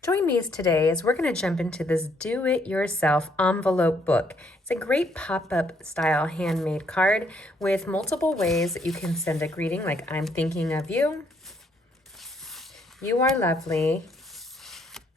Join me today as we're going to jump into this do-it-yourself envelope book. It's a great pop-up style handmade card with multiple ways that you can send a greeting, like I'm thinking of you, you are lovely,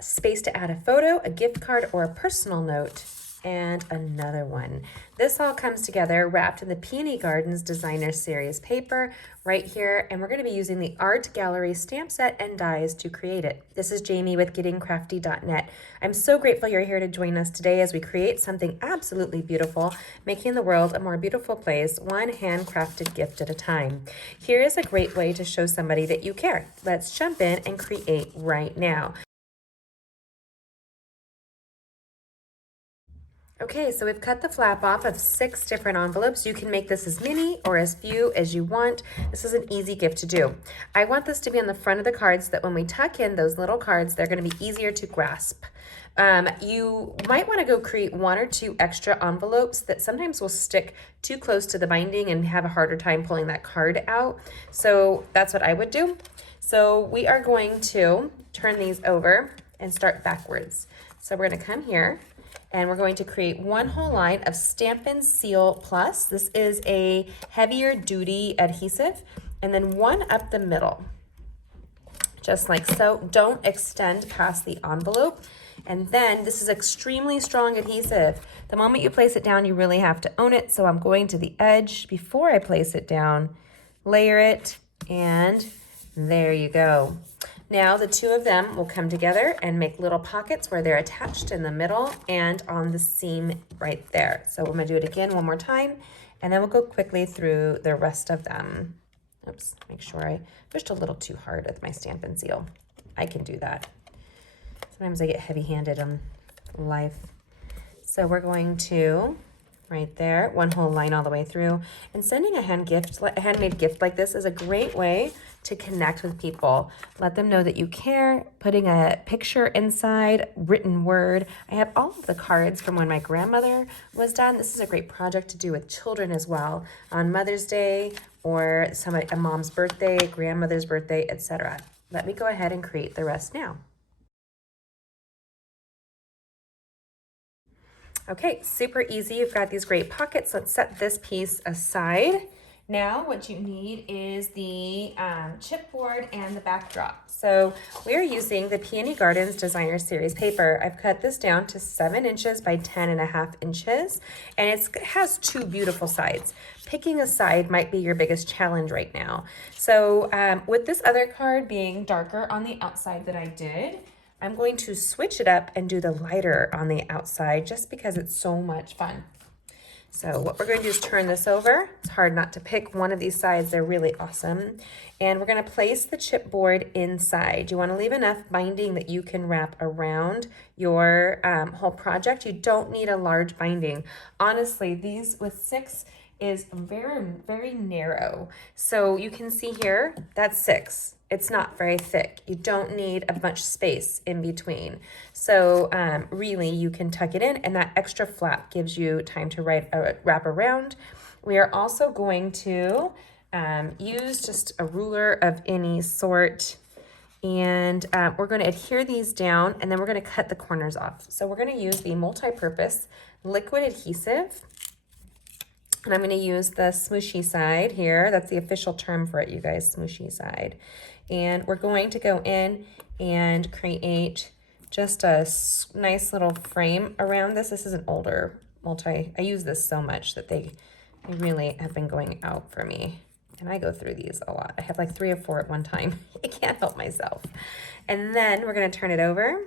space to add a photo, a gift card, or a personal note, and another one. This all comes together wrapped in the Peony Gardens Designer Series paper right here, and we're going to be using the Art Gallery stamp set and dies to create it. This is Jamie with gettingcrafty.net. I'm so grateful you're here to join us today as we create something absolutely beautiful, making the world a more beautiful place, one handcrafted gift at a time. Here is a great way to show somebody that you care. Let's jump in and create right now. Okay, so we've cut the flap off of 6 different envelopes. You can make this as many or as few as you want. This is an easy gift to do. I want this to be on the front of the card so that when we tuck in those little cards, they're going to be easier to grasp. You might want to go create 1 or 2 extra envelopes that sometimes will stick too close to the binding and have a harder time pulling that card out. So that's what I would do. So we are going to turn these over and start backwards. So we're going to come here, and we're going to create 1 whole line of Stampin' Seal Plus. This is a heavier duty adhesive, and then 1 up the middle, just like so. Don't extend past the envelope. And then this is extremely strong adhesive. The moment you place it down, you really have to own it. So I'm going to the edge before I place it down, layer it, and there you go. Now the 2 of them will come together and make little pockets where they're attached in the middle and on the seam right there. So I'm gonna do it again one more time, and then we'll go quickly through the rest of them. Oops, make sure I pushed a little too hard with my Stampin' Seal. I can do that. Sometimes I get heavy-handed on life. So we're going to, right there, 1 whole line all the way through. And sending a handmade gift like this is a great way to connect with people. Let them know that you care, putting a picture inside, written word. I have all of the cards from when my grandmother was done. This is a great project to do with children as well, on Mother's Day or a mom's birthday, grandmother's birthday, etc. Let me go ahead and create the rest now. Okay, super easy. You've got these great pockets. Let's set this piece aside. Now what you need is the chipboard and the backdrop. So we're using the Peony Gardens Designer Series paper. I've cut this down to 7 inches by 10.5 inches, and it has 2 beautiful sides. Picking a side might be your biggest challenge right now. So with this other card being darker on the outside that I did, I'm going to switch it up and do the lighter on the outside just because it's so much fun. So what we're going to do is turn this over. It's hard not to pick one of these sides. They're really awesome. And we're going to place the chipboard inside. You want to leave enough binding that you can wrap around your whole project. You don't need a large binding. Honestly, these with 6 is very, very narrow. So you can see here, that's 6. It's not very thick. You don't need a bunch of space in between. So really you can tuck it in, and that extra flap gives you time to wrap around. We are also going to use just a ruler of any sort, and we're going to adhere these down, and then we're going to cut the corners off. So we're going to use the multi-purpose liquid adhesive. And I'm going to use the smooshy side here. That's the official term for it, you guys, smooshy side. And we're going to go in and create just a nice little frame around this. This is an older I use this so much that they really have been going out for me. And I go through these a lot. I have like 3 or 4 at one time. I can't help myself. And then we're going to turn it over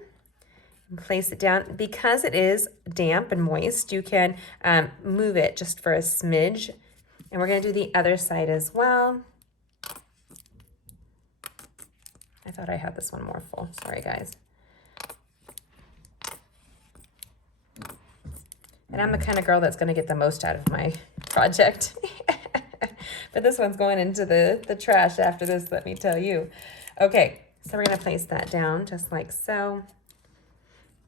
and place it down. Because it is damp and moist, you can move it just for a smidge. And we're going to do the other side as well. I thought I had this one more full. Sorry, guys. And I'm the kind of girl that's going to get the most out of my project. But this one's going into the trash after this, let me tell you. Okay, so we're going to place that down just like so.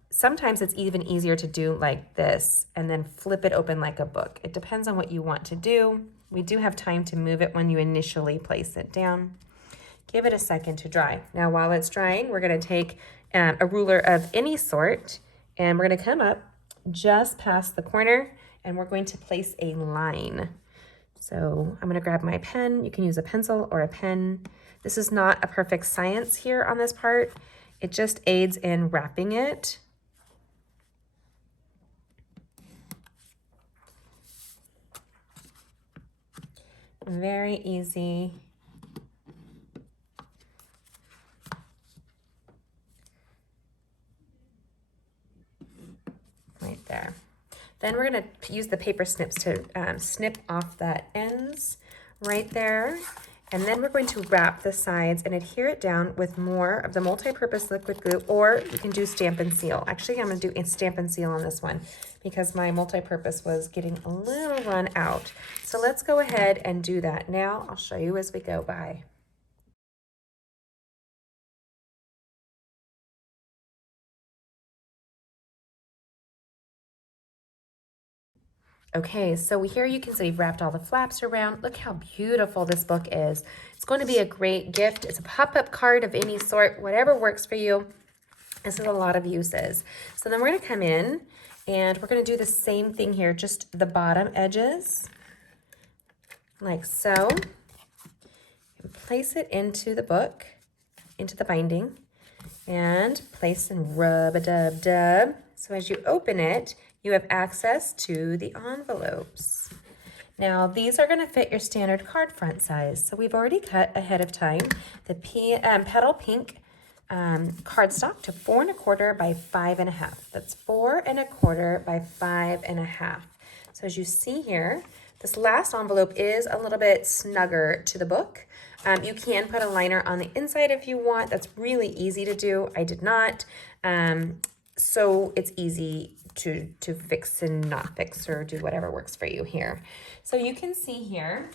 Sometimes it's even easier to do like this and then flip it open like a book. It depends on what you want to do. We do have time to move it when you initially place it down. Give it a second to dry. Now, while it's drying, we're going to take a ruler of any sort, and we're going to come up just past the corner, and we're going to place a line. So I'm going to grab my pen. You can use a pencil or a pen. This is not a perfect science here on this part. It just aids in wrapping it. Very easy. Right there. Then we're going to use the paper snips to snip off that ends right there. And then we're going to wrap the sides and adhere it down with more of the multi-purpose liquid glue, or you can do Stampin' Seal. Actually, I'm going to do Stampin' Seal on this one because my multi-purpose was getting a little run out. So let's go ahead and do that now. I'll show you as we go by. Okay, so here you can see we've wrapped all the flaps around. Look how beautiful this book is. It's going to be a great gift. It's a pop-up card of any sort, whatever works for you. This is a lot of uses. So then we're going to come in and we're going to do the same thing here, just the bottom edges, like so. And place it into the book, into the binding, and place and rub-a-dub-dub. So as you open it, you have access to the envelopes. Now, these are going to fit your standard card front size. So we've already cut ahead of time the Petal Pink cardstock to 4 1/4 by 5 1/2. That's 4 1/4 by 5 1/2. So as you see here, this last envelope is a little bit snugger to the book. You can put a liner on the inside if you want. That's really easy to do. I did not. So it's easy to fix and not fix, or do whatever works for you here. So you can see here,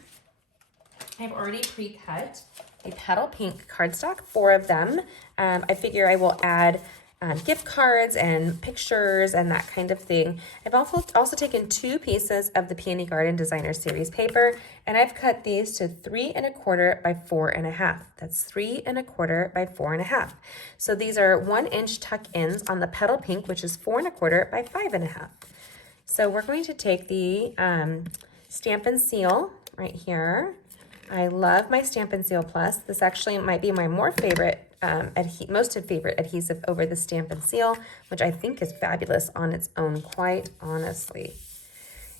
I've already pre-cut a Petal Pink cardstock, 4 of them. I figure I will add gift cards and pictures and that kind of thing. I've also taken 2 pieces of the Peony Garden Designer Series paper, and I've cut these to 3 1/4 by 4 1/2. That's 3 1/4 by 4 1/2. So these are 1-inch tuck-ins on the Petal Pink, which is 4 1/4 by 5 1/2. So we're going to take the Stampin' Seal right here. I love my Stampin' Seal Plus. This actually might be my most favorite adhesive over the Stampin' Seal, which I think is fabulous on its own, quite honestly.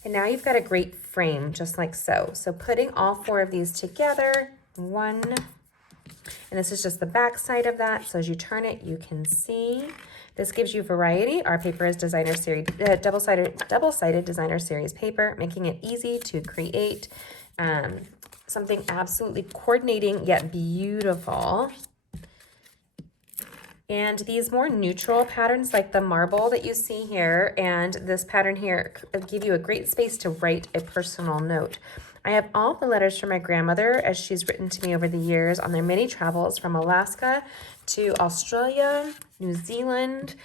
And now you've got a great frame, just like so. So putting all 4 of these together, 1, and this is just the back side of that. So as you turn it, you can see this gives you variety. Our paper is Designer Series, double-sided Designer Series paper, making it easy to create something absolutely coordinating yet beautiful. And these more neutral patterns like the marble that you see here and this pattern here give you a great space to write a personal note. I have all the letters from my grandmother as she's written to me over the years on their many travels from Alaska to Australia, New Zealand,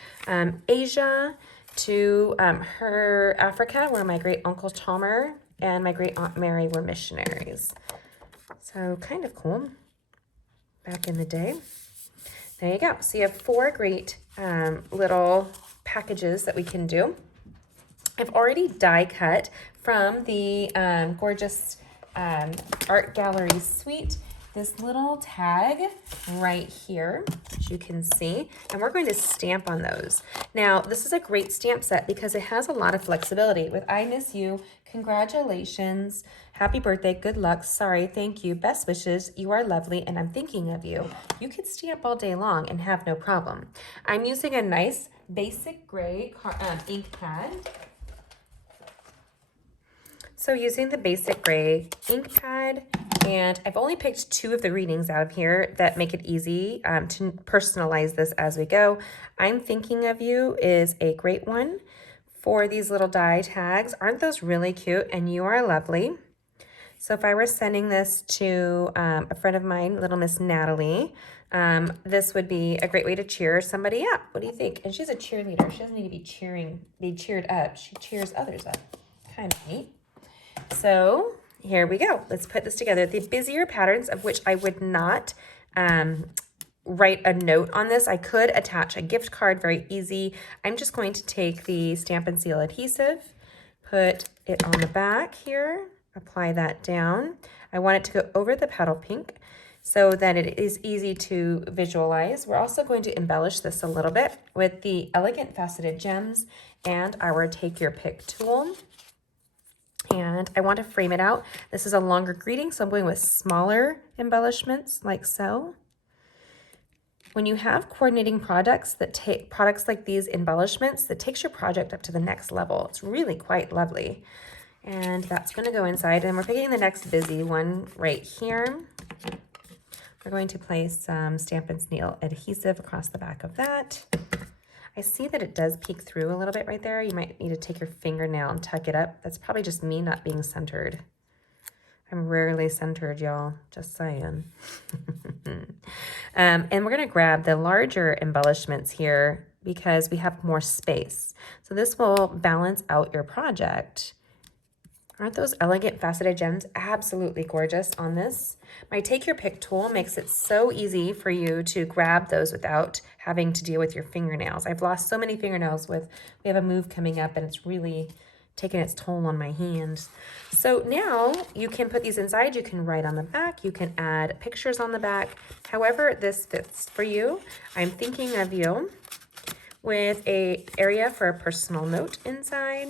Asia, to her Africa, where my great uncle Chalmer and my great aunt Mary were missionaries. So kind of cool back in the day. There you go. So you have 4 great little packages that we can do. I've already die cut from the gorgeous art gallery suite this little tag right here, as you can see, and we're going to stamp on those. Now, this is a great stamp set because it has a lot of flexibility. With I miss you, congratulations, happy birthday, good luck, sorry, thank you, best wishes, you are lovely, and I'm thinking of you. You could stamp all day long and have no problem. I'm using a nice basic gray ink pad. So using the basic gray ink pad, and I've only picked 2 of the readings out of here that make it easy to personalize this as we go. I'm Thinking of You is a great one for these little die tags. Aren't those really cute? And You Are Lovely. So if I were sending this to a friend of mine, little Miss Natalie, this would be a great way to cheer somebody up. What do you think? And she's a cheerleader. She doesn't need to be cheered up. She cheers others up. Kind of neat. So here we go. Let's put this together. The busier patterns, of which I would not write a note on this. I could attach a gift card, very easy. I'm just going to take the Stampin' Seal adhesive, put it on the back here, apply that down. I want it to go over the petal pink so that it is easy to visualize. We're also going to embellish this a little bit with the Elegant Faceted Gems and our Take Your Pick tool. And I want to frame it out. This is a longer greeting, so I'm going with smaller embellishments like so. When you have coordinating products that take products like these embellishments, that takes your project up to the next level. It's really quite lovely. And that's going to go inside. And we're picking the next busy one right here. We're going to place some Stampin' Seal adhesive across the back of that. I see that it does peek through a little bit right there. You might need to take your fingernail and tuck it up. That's probably just me not being centered. I'm rarely centered, y'all, just saying. And we're gonna grab the larger embellishments here because we have more space. So this will balance out your project. Aren't those Elegant Faceted Gems absolutely gorgeous on this? My Take Your Pick tool makes it so easy for you to grab those without having to deal with your fingernails. I've lost so many fingernails we have a move coming up and it's really taken its toll on my hands. So now you can put these inside, you can write on the back, you can add pictures on the back, however this fits for you. I'm thinking of you with an area for a personal note inside.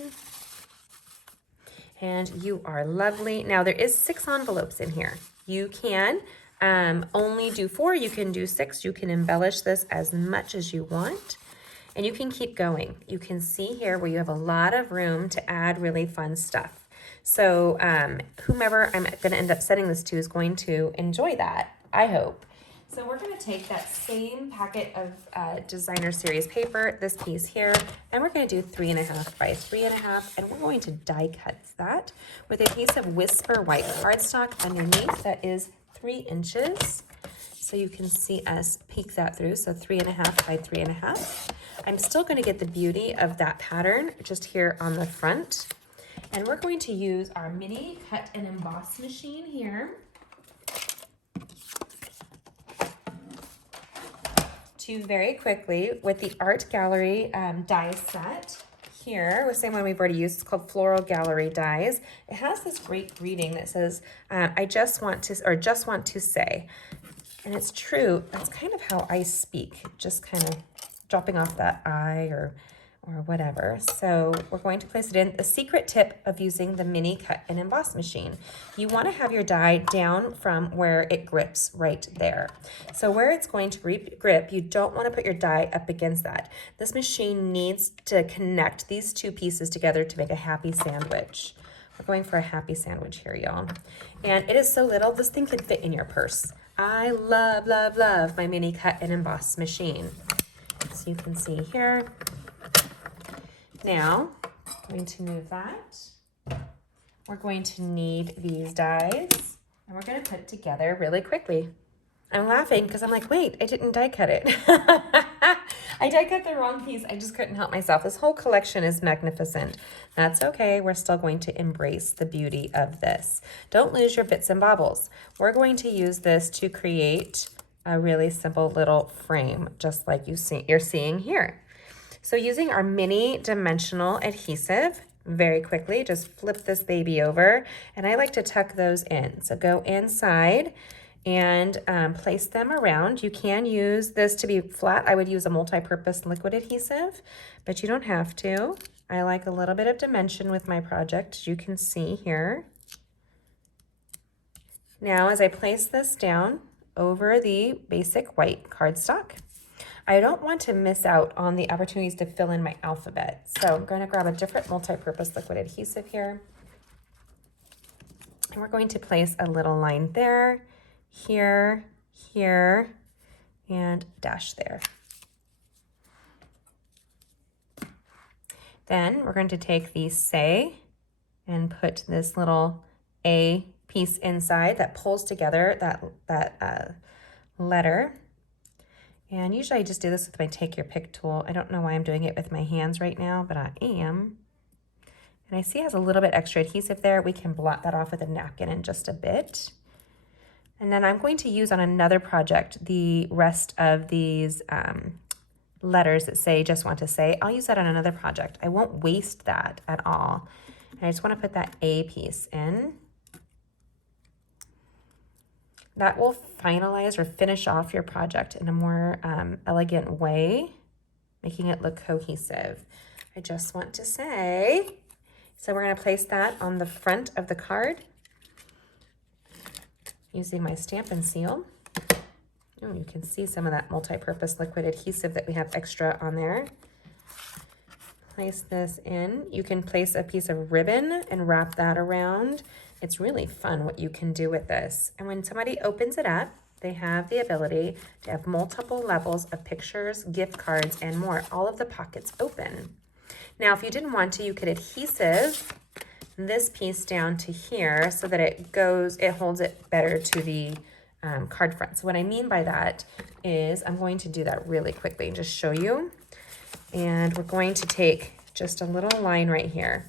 And you are lovely. Now there is 6 envelopes in here. You can only do 4, you can do 6, you can embellish this as much as you want. And you can keep going. You can see here where you have a lot of room to add really fun stuff. So whomever I'm gonna end up sending this to is going to enjoy that, I hope. So we're gonna take that same packet of designer series paper, this piece here, and we're gonna do 3.5 by 3.5, and we're going to die cut that with a piece of Whisper white cardstock underneath that is 3 inches. So you can see us peek that through, so 3.5 by 3.5. I'm still gonna get the beauty of that pattern just here on the front. And we're going to use our mini cut and emboss machine here to very quickly, with the Art Gallery die set here, the same one we've already used, it's called Floral Gallery Dies. It has this great greeting that says, I just want to say. And it's true, that's kind of how I speak, just kind of dropping off that I or whatever. So we're going to place it in. The secret tip of using the mini cut and emboss machine, you want to have your die down from where it grips right there. So where it's going to grip, you don't want to put your die up against that. This machine needs to connect these 2 pieces together to make a happy sandwich. We're going for a happy sandwich here, y'all. And it is so little, this thing could fit in your purse. I love, love, love my mini cut and emboss machine. So you can see here. Now, I'm going to move that. We're going to need these dies, and we're going to put it together really quickly. I'm laughing because I'm like, wait, I didn't die cut it. I die cut the wrong piece. I just couldn't help myself. This whole collection is magnificent. That's okay. We're still going to embrace the beauty of this. Don't lose your bits and bobbles. We're going to use this to create a really simple little frame, just like you're seeing here. So using our mini dimensional adhesive, very quickly, just flip this baby over, and I like to tuck those in. So go inside and place them around. You can use this to be flat. I would use a multi-purpose liquid adhesive, but you don't have to. I like a little bit of dimension with my project, as you can see here. Now, as I place this down over the basic white cardstock, I don't want to miss out on the opportunities to fill in my alphabet. So I'm going to grab a different multi-purpose liquid adhesive here. And we're going to place a little line there, here, here, and dash there. Then we're going to take the say and put this little A piece inside that pulls together that letter. And usually I just do this with my Take Your Pick tool. I don't know why I'm doing it with my hands right now, but I am. And I see it has a little bit extra adhesive there. We can blot that off with a napkin in just a bit. And then I'm going to use on another project the rest of these letters that say just want to say. I'll use that on another project. I won't waste that at all. And I just want to put that A piece in. That will finalize or finish off your project in a more elegant way, making it look cohesive. I just want to say, so we're going to place that on the front of the card using my Stampin' Seal. Oh, you can see some of that multi-purpose liquid adhesive that we have extra on there. Place this in. You can place a piece of ribbon and wrap that around. It's really fun what you can do with this. And when somebody opens it up, they have the ability to have multiple levels of pictures, gift cards, and more. All of the pockets open. Now, if you didn't want to, you could adhesive this piece down to here so that it holds it better to the card front. So what I mean by that is I'm going to do that really quickly and just show you. And we're going to take just a little line right here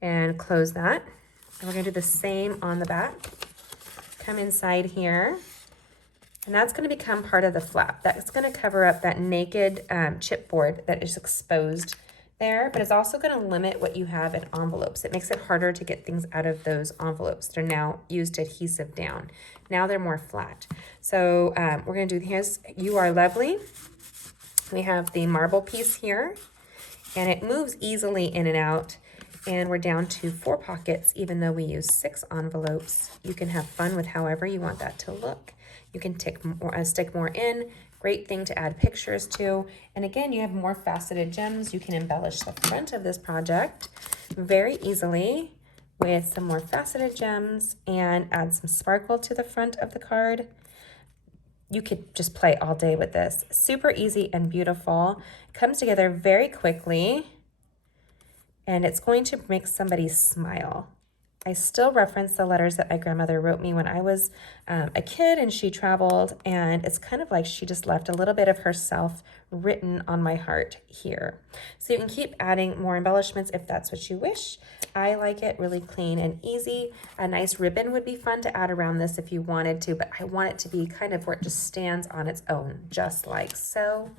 and close that. And we're going to do the same on the back. Come inside here. And that's going to become part of the flap. That's going to cover up that naked chipboard that is exposed there, but it's also going to limit what you have in envelopes. It makes it harder to get things out of those envelopes that are now used to adhesive down. Now they're more flat. So we're going to do here's You Are Lovely. We have the marble piece here, and it moves easily in and out. And we're down to 4 pockets, even though we use 6 envelopes. You can have fun with however you want that to look. You can stick more in. Great thing to add pictures to. And again, you have more faceted gems. You can embellish the front of this project very easily with some more faceted gems and add some sparkle to the front of the card. You could just play all day with this. Super easy and beautiful. Comes together very quickly, and it's going to make somebody smile. I still reference the letters that my grandmother wrote me when I was a kid and she traveled, and it's kind of like she just left a little bit of herself written on my heart here. So you can keep adding more embellishments if that's what you wish. I like it really clean and easy. A nice ribbon would be fun to add around this if you wanted to, but I want it to be kind of where it just stands on its own, just like so.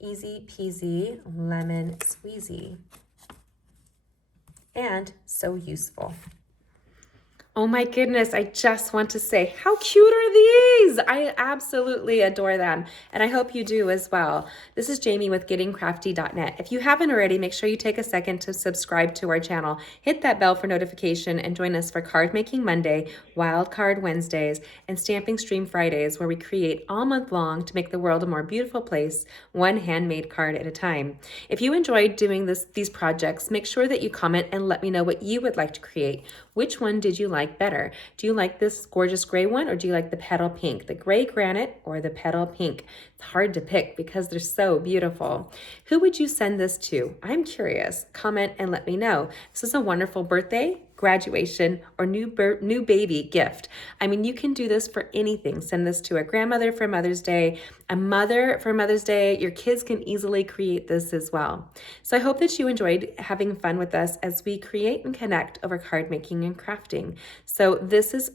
Easy peasy, lemon squeezy. And so useful. Oh my goodness, I just want to say, how cute are these? I absolutely adore them, and I hope you do as well. This is Jamie with gettingcrafty.net. If you haven't already, make sure you take a second to subscribe to our channel. Hit that bell for notification and join us for Card Making Monday, Wild Card Wednesdays, and Stamping Stream Fridays, where we create all month long to make the world a more beautiful place, one handmade card at a time. If you enjoyed doing these projects, make sure that you comment and let me know what you would like to create. Which one did you like better? Do you like this gorgeous gray one, or do you like the petal pink, the gray granite or the petal pink? It's hard to pick because they're so beautiful. Who would you send this to? I'm curious. Comment and let me know. This is a wonderful birthday, graduation, or new baby gift. I mean, you can do this for anything. Send this to a grandmother for Mother's Day, a mother for Mother's Day. Your kids can easily create this as well. So I hope that you enjoyed having fun with us as we create and connect over card making and crafting. So this is,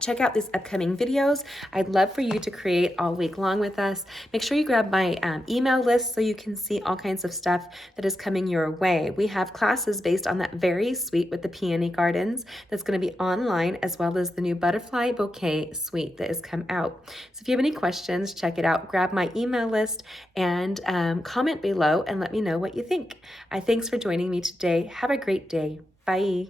check out these upcoming videos. I'd love for you to create all week long with us. Make sure you grab my email list so you can see all kinds of stuff that is coming your way. We have classes based on that very suite with the peony gardens that's going to be online, as well as the new butterfly bouquet suite that has come out. So if you have any questions, check it out. Grab my email list and comment below and let me know what you think. Thanks for joining me today. Have a great day. Bye.